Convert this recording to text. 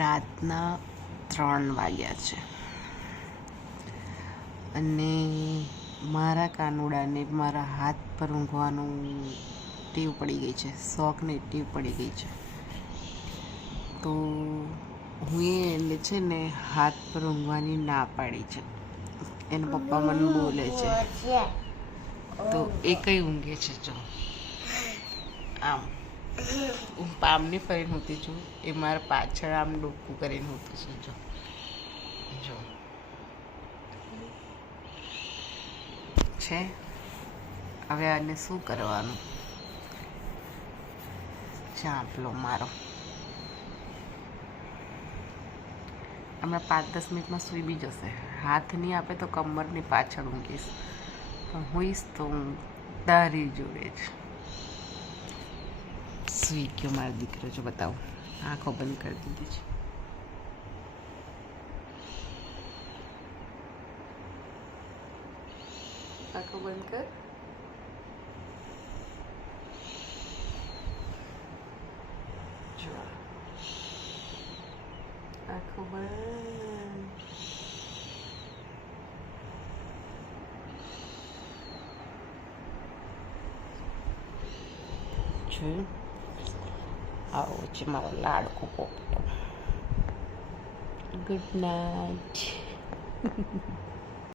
રાતના 3 વાગ્યા છે અને મારા કાનુડાને મારા હાથ પર ઊંઘવાનું ટેવ પડી ગઈ છે, શોખને ટેવ પડી ગઈ છે. તો હું એને છે ને હાથ પર ઊંઘવાની ના પાડી છે. એના પપ્પા મને બોલે છે તો એ કઈ ઊંઘે છે. જો આમ હું પામની ફરીને હોતી છું, એ મારા પાછળ આમ ડોકું કરીને હોતું છે. જો જો છે. હવે આને શું કરવાનું? ચાંપલો મારો હમણાં 5-10 મિનિટમાં સૂઈ બી જશે. હાથ નહીં આપે તો કમરની પાછળ ઊંઘીશ, પણ હોઈશ તો હું તારી જોડે જ. સૂઈ ગયો મારો દીકરો. જો બતાવું, આંખો બંધ કરી દીધી છે. આંખો બંધ કર. જો આંખો બંધ. જોયું? આવો છે મારો લાડકો પોપટો. Good night.